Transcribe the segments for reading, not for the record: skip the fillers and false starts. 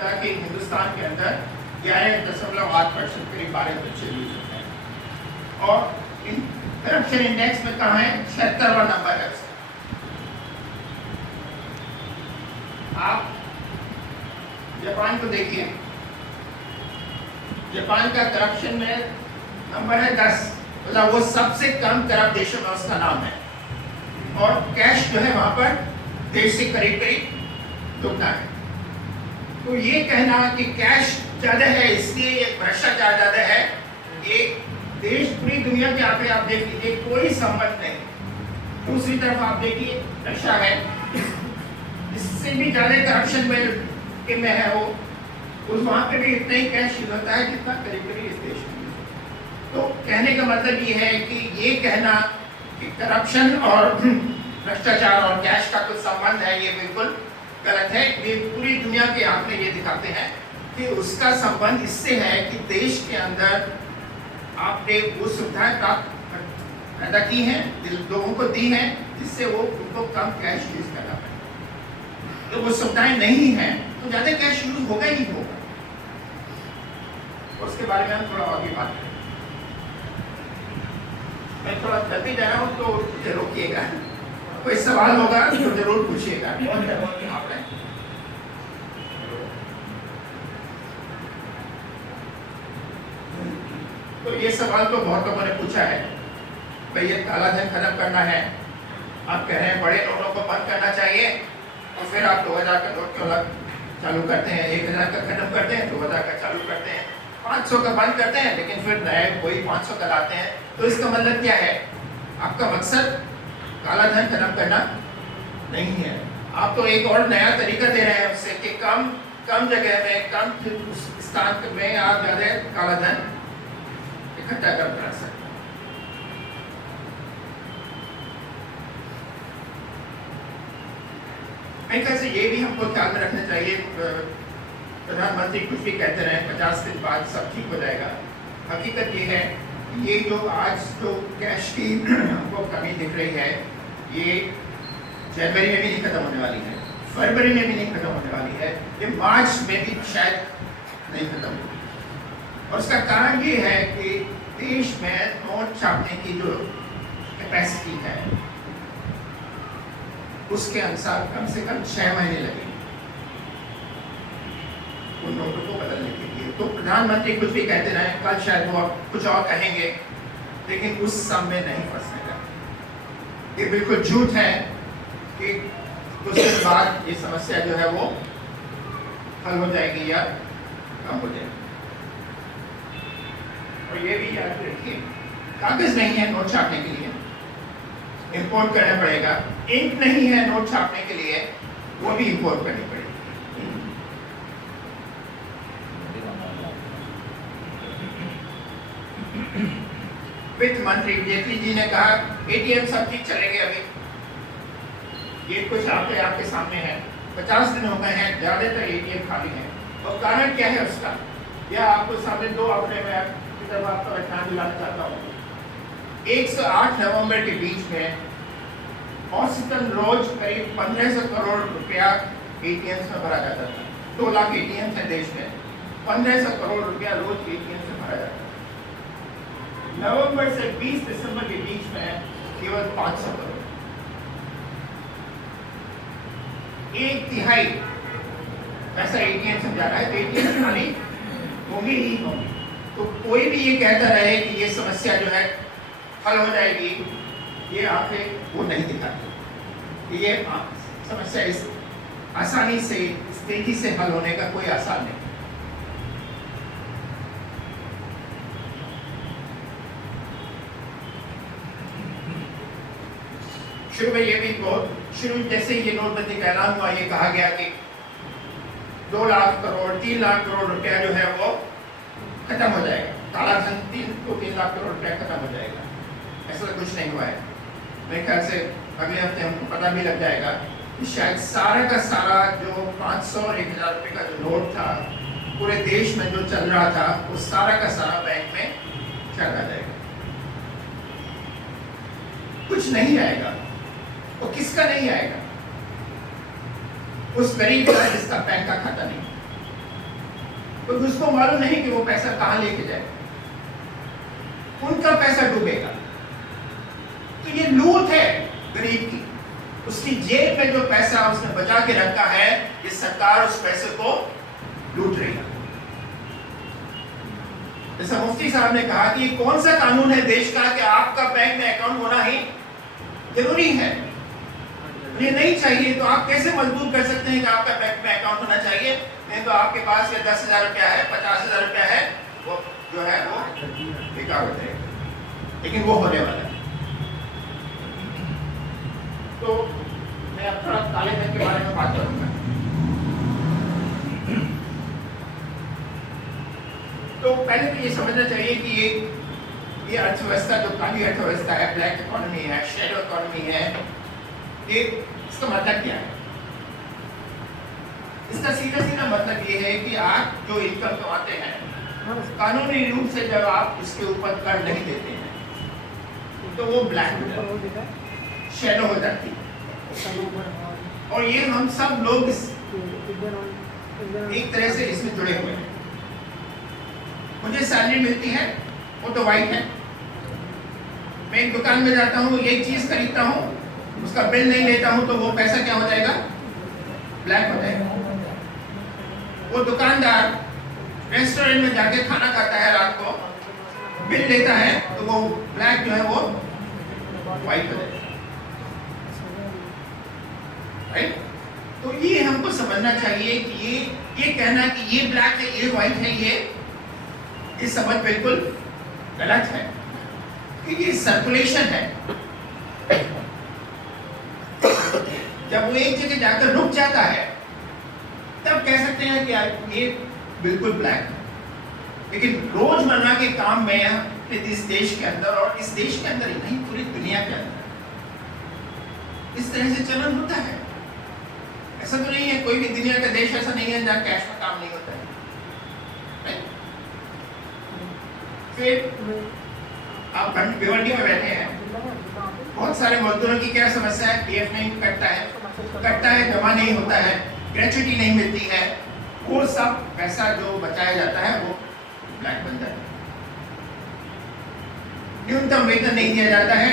था कि हिंदुस्तान के अंदर 11.8% करीब 12 बच्चे लूज होते हैं और करप्शन इंडेक्स में कहाँ है, 76वां नंबर है उसका। आप जापान को देखिए, जापान का करप्शन में नंबर है 10, मतलब वो सबसे कम करप्ट देशों में उसका नाम है और कैश जो है वहां पर देश से करीब करीब दुगना है। तो ये कहना कि कैश ज्यादा है इसलिए ये भ्रष्टाचार ज्यादा है, ये देश पूरी दुनिया के आंकड़े आप देख लीजिए, कोई संबंध नहीं। दूसरी तरफ आप देखिए रक्षा है, इससे भी ज्यादा करप्शन में है वो, उस वहां पे भी इतना ही कैश यूज होता है जितना करीब करीब इस देश में। तो कहने का मतलब ये है कि ये कहना कि करप्शन और भ्रष्टाचार और कैश का कुछ संबंध है, ये बिल्कुल गलत है। ये पूरी दुनिया के आंकड़े ये दिखाते हैं कि उसका संबंध इससे है कि देश के अंदर आपने वो सुविधाएं पैदा की हैं, लोगों को दी हैं, जिससे वो उनको कम कैश यूज करना पड़े। तो वो सुविधाएं नहीं हैं तो ज्यादा कैश यूज होगा ही होगा। उसके बारे में हम थोड़ा आगे बात करें। मैं थोड़ा जल्दी जा रहा हूँ तो मुझे रोकिएगा, कोई सवाल होगा तो जरूर पूछिएगा। तो ये सवाल तो बहुत लोगों ने पूछा है, भाई ये काला धन खत्म करना है, आप कह रहे हैं बड़े नोटों को बंद करना चाहिए और फिर आप 2000 का नोट क्यों चालू करते हैं, 1000 का खत्म करते हैं, 2000 का चालू करते हैं, 500 का बंद करते हैं, लेकिन फिर नए वही 500 का लाते हैं। तो इसका मतलब क्या है, आपका मकसद काला धन खत्म करना नहीं है, आप तो एक और नया तरीका दे रहे हैं उससे कि कम जगह में, कम स्थान में आप ज्यादा काला धन इकट्ठा कर सकते हैं। मेरे ख्याल से ये भी हमको ख्याल में रखना चाहिए, प्रधानमंत्री कुछ भी कहते रहे 50 दिन बाद सब ठीक हो जाएगा। हकीकत ये है, ये जो आज जो कैश की हमको कमी दिख रही है, ये जनवरी में भी नहीं खत्म होने वाली है, फरवरी में भी नहीं खत्म होने वाली है, ये मार्च में भी शायद नहीं खत्म होगी। और उसका कारण ये है कि देश में नोट छापने की जो कैपेसिटी है उसके अनुसार कम से कम 6 महीने लगेंगे उन नोटों को बदलने के लिए। तो प्रधानमंत्री कुछ भी कहते रहे, कल शायद वो कुछ और कहेंगे, लेकिन उस समय नहीं फंसने का। ये बिल्कुल झूठ है कि कुछ दिन बाद ये समस्या जो है वो हल हो जाएगी या कम हो जाएगी। और ये भी याद रखिए, कागज नहीं है नोट छापने के लिए, इंपोर्ट करना पड़ेगा। इंक नहीं है नोट छापने के लिए, वो भी इंपोर्ट करनी पड़ेगी। वित्त मंत्री जेटली जी ने कहा एटीएम सब ठीक चलेंगे। अभी ये कुछ आंकड़े आपके सामने हैं, 50 दिन हो गए हैं, ज्यादातर एटीएम खाली है। और कारण क्या है उसका, यह आपको सामने 2 आंकड़े में आपका ध्यान दिलाना चाहता हूँ। 108 नवंबर के बीच में औसतन रोज करीब 1500 करोड़ रुपया एटीएम में भरा जाता था। 2 लाख एटीएम है देश में, 1500 करोड़ रुपया रोज एटीएम से भरा जाता था। नवंबर से 20 दिसंबर के बीच में केवल 500 करोड़, 1/3 पैसा एटीएम से जा रहा है। तो एटीएम खाली होंगे ही होंगे। तो कोई भी ये कहता रहे कि ये समस्या जो है हल हो जाएगी, ये आंकड़े वो नहीं दिखाते। ये समस्या इस आसानी से, इस तेजी से हल होने का कोई आसार नहीं। शुरू में ये भी बहुत जैसे ये नोटबंदी का ऐलान हुआ, ये कहा गया कि 2 लाख करोड़ 3 लाख करोड़ रुपया जो है वो खत्म हो जाएगा, काला धन 3 लाख करोड़ रुपया खत्म हो जाएगा। ऐसा कुछ नहीं हुआ है। मेरे ख्याल से अगले हफ्ते हमको पता भी लग जाएगा कि शायद सारा का सारा जो 500 और 1000 रुपये का जो नोट था पूरे देश में जो चल रहा था, वो सारा का सारा बैंक में चला जाएगा। कुछ नहीं आएगा। वो किसका नहीं आएगा? उस गरीब का जिसका बैंक का खाता नहीं। क्योंकि उसको मालूम नहीं कि वो पैसा कहाँ लेके जाए, उनका पैसा डूबेगा। तो ये लूट है गरीब की। उसकी जेब में जो पैसा उसने बचा के रखा है, ये सरकार उस पैसे को लूट रही है। जैसा मुफ्ती साहब ने कहा कि कौन सा कानून है देश का कि आपका बैंक में अकाउंट होना ही जरूरी है। ये नहीं चाहिए तो आप कैसे मजबूर कर सकते हैं कि आपका बैंक में अकाउंट होना चाहिए? नहीं तो आपके पास ये 10,000 रुपया है, 50,000 रुपया है, वो जो है वो बेकार हो जाएगा। लेकिन वो होने वाला है। तो मैं अब थोड़ा काले धन के बारे में बात करूंगा। तो पहले तो ये समझना चाहिए कि ये अर्थव्यवस्था जो काली अर्थव्यवस्था है, ब्लैक इकोनॉमी है, शेडो इकोनॉमी है, ये इसका मतलब क्या है? इसका सीधा सीधा मतलब ये है कि आप जो इनकम कमाते हैं, कानूनी रूप से जब आप उसके ऊपर कर नहीं देते हैं तो वो ब्लैक हो जाता है, शेडो हो जाती है। और ये हम सब लोग एक तरह से इसमें जुड़े हुए हैं। मुझे सैलरी मिलती है, वो तो वाइट है। मैं एक दुकान में जाता हूँ, एक चीज खरीदता हूँ, उसका बिल नहीं लेता हूँ तो वो पैसा क्या हो जाएगा? ब्लैक हो जाएगा। वो दुकानदार रेस्टोरेंट में जाके खाना खाता है रात को, बिल लेता है तो वो ब्लैक जो है वो वाइट हो जाएगा। राइट? तो ये हमको समझना चाहिए कि ये कहना कि ये ब्लैक है, ये वाइट है, ये समझ बिल्कुल गलत है। कि ये सर्कुलेशन है। जब वो एक जगह जाकर रुक जाता है तब कह सकते हैं कि ये बिल्कुल ब्लैक है। लेकिन रोजमर्रा के काम में इस देश के अंदर, और इस देश के अंदर ही नहीं पूरी दुनिया के अंदर इस तरह से चलन होता है। ऐसा तो नहीं है, कोई भी दुनिया का देश ऐसा नहीं है जहाँ कैश में काम नहीं होता है। फिर आप भिवंडी में बैठे हैं, बहुत सारे मजदूरों की क्या समस्या है? पीएफ नहीं कटता है, जमा नहीं होता है, ग्रेच्युटी नहीं मिलती है, वो सब पैसा जो बचाया जाता है वो ब्लैक बन जाता है। न्यूनतम वेतन नहीं दिया जाता है,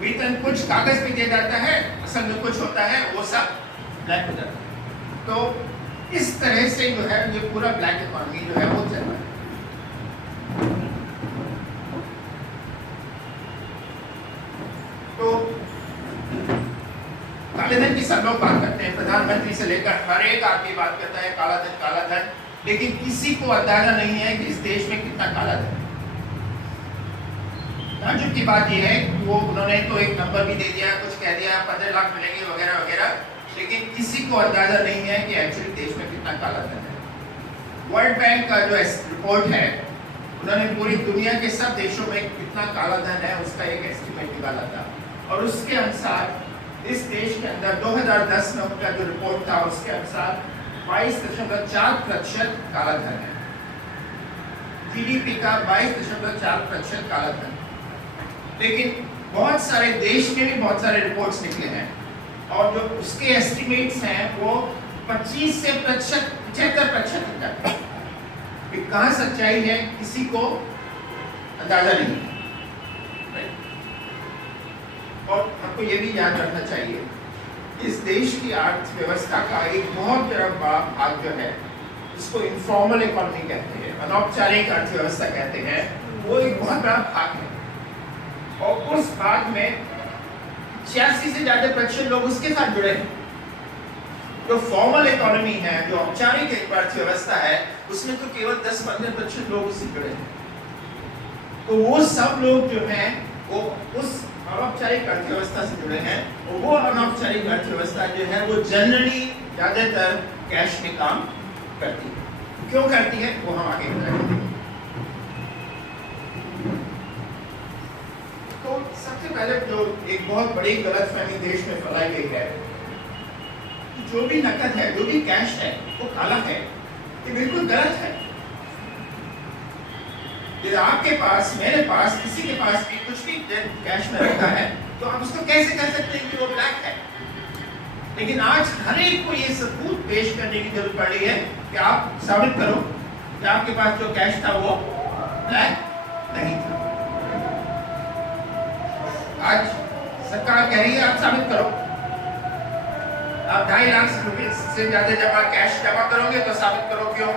वेतन कुछ कागज पे दिया जाता है, असल में कुछ होता है, वो सब ब्लैक हो जाता है। तो इस तरह से जो है ये पूरा ब्लैक इकोनॉमी जो है वो चल रहा है। तो काले धन की सब लोग बात करते हैं, प्रधानमंत्री से लेकर हर एक आदमी बात करता है काला धन, लेकिन किसी को अंदाजा नहीं है कि इस देश में कितना काला धन है। ताज्जुब की बात यह है कि वो उन्होंने तो एक नंबर भी दे दिया, कुछ कह दिया 15 लाख मिलेंगे वगैरह वगैरह, लेकिन किसी को अंदाजा नहीं है कि एक्चुअली देश में कितना काला धन है। वर्ल्ड बैंक का जो रिपोर्ट है, उन्होंने पूरी दुनिया के सब देशों में कितना काला धन है उसका एक एस्टीमेट निकाला था, और उसके अनुसार इस देश के अंदर 2010 में उनका जो रिपोर्ट था उसके अनुसार 22.4% काला धन है। जीडीपी का 22.4% काला धन। लेकिन बहुत सारे देश के भी बहुत सारे रिपोर्ट्स निकले हैं, और जो उसके एस्टिमेट्स हैं वो 25 से 75% तक जाते हैं। कहाँ सच्चाई है किसी को अंदाजा नहीं है। और हमको ये भी याद रखना चाहिए, इस देश की अर्थव्यवस्था का एक बहुत बड़ा भाग जो है, इसको इनफॉर्मल इकोनॉमी कहते हैं, अनौपचारिक अर्थव्यवस्था कहते हैं, वो एक बहुत बड़ा भाग है। और उस भाग में 86 से ज्यादा प्रतिशत लोग उसके साथ जुड़े हैं। जो फॉर्मल इकोनॉमी है, जो औपचारिक अर्थव्यवस्था है, उसमें तो केवल 10-15% लोग उससे जुड़े हैं। तो वो सब लोग जो हैं वो उस अनौपचारिक अर्थव्यवस्था से जुड़े हैं, और वो अनौपचारिक अर्थव्यवस्था जो है वो जनरली ज्यादातर कैश में काम करती है। क्यों करती है वो हम आगे बताएंगे। तो सबसे पहले जो एक बहुत बड़ी गलतफहमी देश में फैलाई गई है, जो भी नकद है, जो भी कैश है वो काला है, ये बिल्कुल गलत है। यदि आपके पास, मेरे पास, किसी के पास भी कुछ भी कैश में रखा है तो आप उसको कैसे कह सकते हैं कि वो ब्लैक है? लेकिन आज हर एक को ये सबूत पेश करने की जरूरत पड़ रही है कि आप साबित करो कि आपके पास जो कैश था वो ब्लैक नहीं था। आज सरकार कह रही है आप साबित करो, आप 2.5 लाख रुपए से ज्यादा जमा कैश जमा करोगे तो साबित करो क्यों